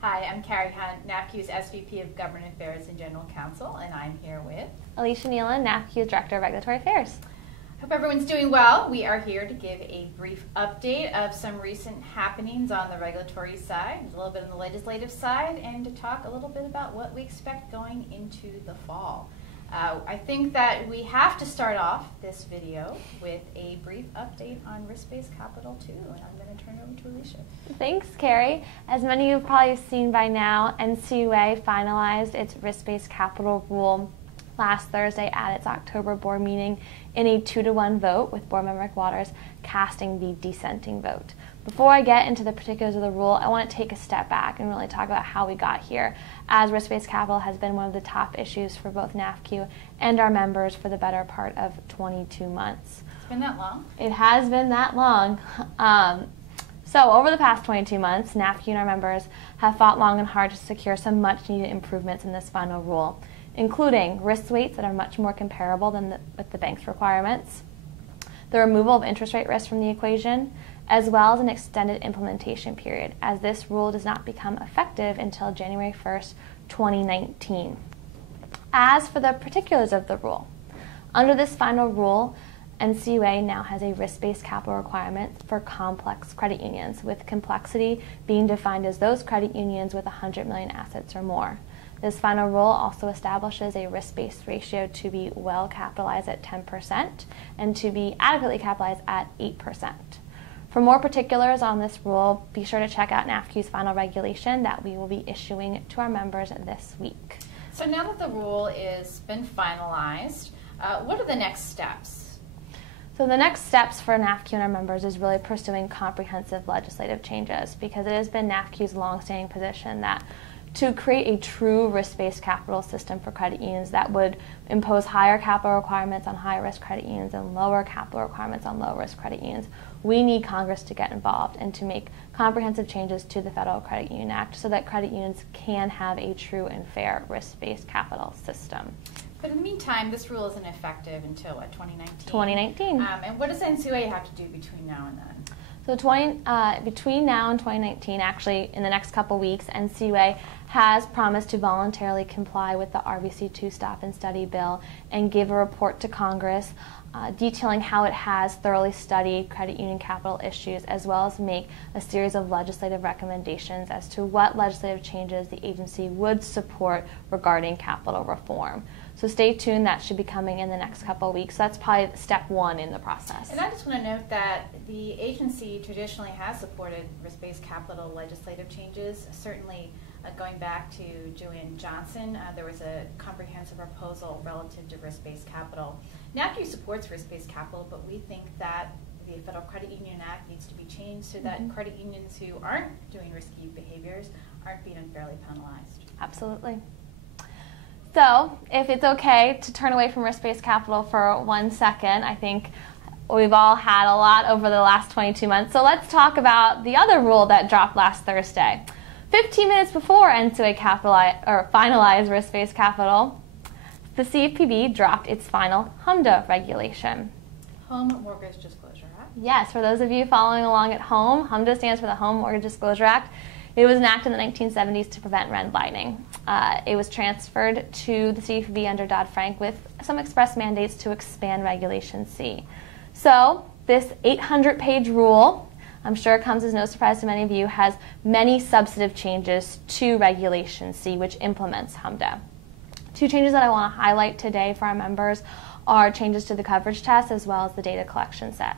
Hi, I'm Carrie Hunt, NAFCU's SVP of Government Affairs and General Counsel, and I'm here with Alicia Nealon, NAFCU's Director of Regulatory Affairs. Hope everyone's doing well. We are here to give a brief update of some recent happenings on the regulatory side, a little bit on the legislative side, and to talk a little bit about what we expect going into the fall. I think that we have to start off this video with a brief update on risk-based capital too, and I'm going to turn it over to Alicia. Thanks, Carrie. As many of you have probably seen by now, NCUA finalized its risk-based capital rule last Thursday at its October board meeting in a 2-to-1 vote, with Board Member Waters casting the dissenting vote. Before I get into the particulars of the rule, I want to take a step back and really talk about how we got here, as risk-based capital has been one of the top issues for both NAFCU and our members for the better part of 22 months. It's been that long? It has been that long. So over the past 22 months, NAFCU and our members have fought long and hard to secure some much-needed improvements in this final rule, including risk weights that are much more comparable than with the bank's requirements, the removal of interest rate risk from the equation, as well as an extended implementation period, as this rule does not become effective until January 1st, 2019. As for the particulars of the rule, under this final rule, NCUA now has a risk-based capital requirement for complex credit unions, with complexity being defined as those credit unions with 100 million assets or more. This final rule also establishes a risk-based ratio to be well capitalized at 10% and to be adequately capitalized at 8%. For more particulars on this rule, be sure to check out NAFCU's final regulation that we will be issuing to our members this week. So now that the rule has been finalized, what are the next steps? So the next steps for NAFCU and our members is really pursuing comprehensive legislative changes, because it has been NAFCU's longstanding position that to create a true risk-based capital system for credit unions that would impose higher capital requirements on high-risk credit unions and lower capital requirements on low-risk credit unions, we need Congress to get involved and to make comprehensive changes to the Federal Credit Union Act so that credit unions can have a true and fair risk-based capital system. But in the meantime, this rule isn't effective until 2019? 2019. And what does NCUA have to do between now and then? So between now and 2019, actually in the next couple weeks, NCUA has promised to voluntarily comply with the RBC2 Stop and Study bill and give a report to Congress detailing how it has thoroughly studied credit union capital issues, as well as make a series of legislative recommendations as to what legislative changes the agency would support regarding capital reform. So stay tuned, that should be coming in the next couple of weeks. So that's probably step one in the process. And I just want to note that the agency traditionally has supported risk-based capital legislative changes. Certainly going back to Joanne Johnson, there was a comprehensive proposal relative to risk-based capital. NAFCU supports risk-based capital, but we think that the Federal Credit Union Act needs to be changed so that credit unions who aren't doing risky behaviors aren't being unfairly penalized. Absolutely. So, if it's okay to turn away from risk-based capital for 1 second, I think we've all had a lot over the last 22 months. So let's talk about the other rule that dropped last Thursday. 15 minutes before NCUA finalized risk-based capital, the CFPB dropped its final HMDA regulation. Home Mortgage Disclosure Act? Yes, for those of you following along at home, HMDA stands for the Home Mortgage Disclosure Act. It was enacted in the 1970s to prevent redlining. It was transferred to the CFPB under Dodd-Frank with some express mandates to expand Regulation C. So this 800-page rule, I'm sure it comes as no surprise to many of you, has many substantive changes to Regulation C, which implements HMDA. 2 changes that I want to highlight today for our members are changes to the coverage test as well as the data collection set.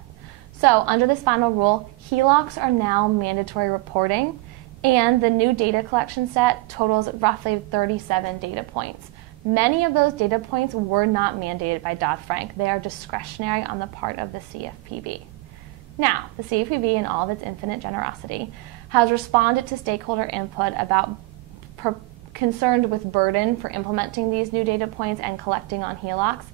So under this final rule, HELOCs are now mandatory reporting, and the new data collection set totals roughly 37 data points. Many of those data points were not mandated by Dodd-Frank. They are discretionary on the part of the CFPB. Now, the CFPB, in all of its infinite generosity, has responded to stakeholder input about concerned with burden for implementing these new data points and collecting on HELOCs.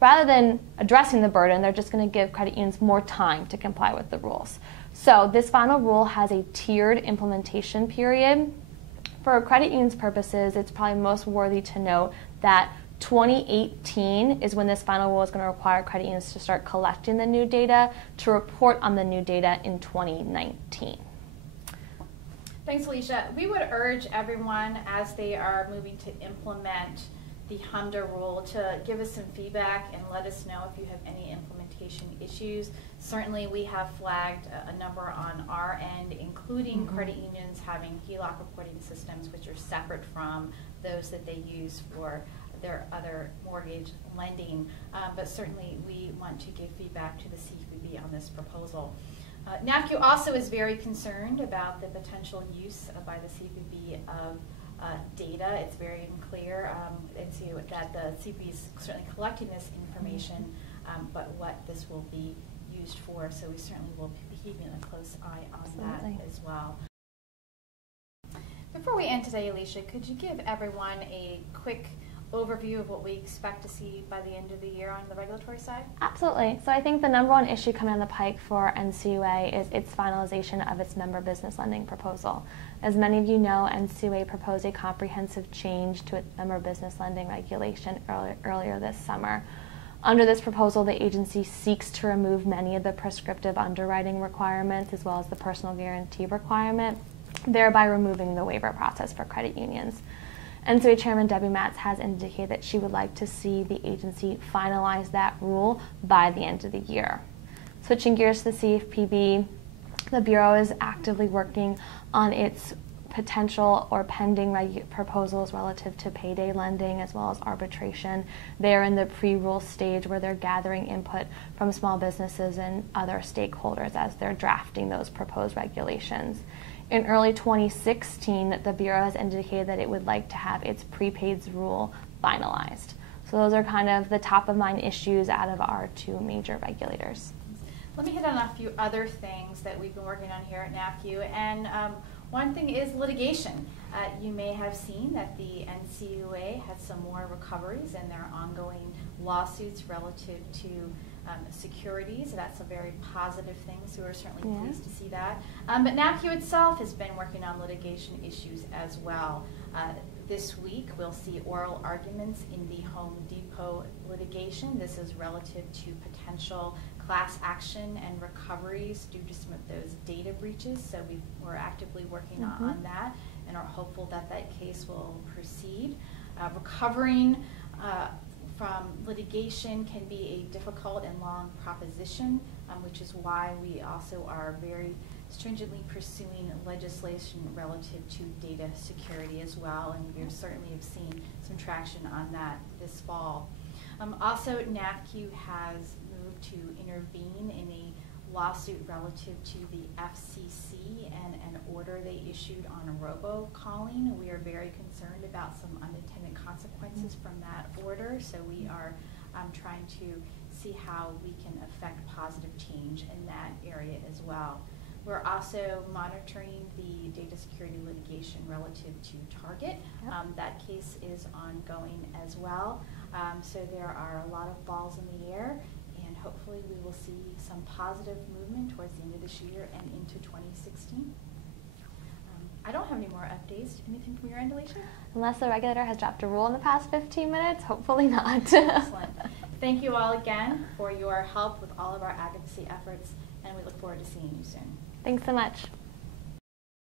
Rather than addressing the burden, they're just going to give credit unions more time to comply with the rules. So this final rule has a tiered implementation period. For credit unions purposes, it's probably most worthy to note that 2018 is when this final rule is going to require credit unions to start collecting the new data to report on the new data in 2019. Thanks, Alicia. We would urge everyone as they are moving to implement the HMDA rule to give us some feedback and let us know if you have any implementation issues. Certainly we have flagged a number on our end, including credit unions having HELOC reporting systems which are separate from those that they use for their other mortgage lending. But certainly we want to give feedback to the CFPB on this proposal. NAFCU also is very concerned about the potential use by the CFPB of data. It's very unclear that the CFPB is certainly collecting this information, but what this will be used for. So we certainly will be keeping a close eye on that as well. Before we end today, Alicia, could you give everyone a quick overview of what we expect to see by the end of the year on the regulatory side? Absolutely. So I think the number one issue coming down the pike for NCUA is its finalization of its member business lending proposal. As many of you know, NCUA proposed a comprehensive change to its member business lending regulation earlier this summer. Under this proposal, the agency seeks to remove many of the prescriptive underwriting requirements as well as the personal guarantee requirement, thereby removing the waiver process for credit unions. NCUA Chairman Debbie Matz has indicated that she would like to see the agency finalize that rule by the end of the year. Switching gears to the CFPB, the Bureau is actively working on its potential or pending proposals relative to payday lending as well as arbitration. They're in the pre-rule stage where they're gathering input from small businesses and other stakeholders as they're drafting those proposed regulations. In early 2016, the Bureau has indicated that it would like to have its prepaids rule finalized. So those are kind of the top of mind issues out of our two major regulators. Let me hit on a few other things that we've been working on here at NAFCU, and one thing is litigation. You may have seen that the NCUA had some more recoveries in their ongoing lawsuits relative to securities. That's a very positive thing, so we're certainly pleased to see that. But NAFCU itself has been working on litigation issues as well. This week we'll see oral arguments in the Home Depot litigation. This is relative to potential class action and recoveries due to some of those data breaches, so we're actively working on that and are hopeful that that case will proceed. Recovering from litigation can be a difficult and long proposition, which is why we also are very stringently pursuing legislation relative to data security as well, and we certainly have seen some traction on that this fall. Also, NAFCU has moved to intervene in a lawsuit relative to the FCC and an order they issued on robocalling. We are very concerned about some unintended consequences from that order, so we are trying to see how we can affect positive change in that area as well. We're also monitoring the data security litigation relative to Target. That case is ongoing as well. So there are a lot of balls in the air, and hopefully we will see some positive movement towards the end of this year and into 2016. I don't have any more updates. Anything from your end, Alicia? Unless the regulator has dropped a rule in the past 15 minutes, hopefully not. Excellent. Thank you all again for your help with all of our advocacy efforts, and we look forward to seeing you soon. Thanks so much.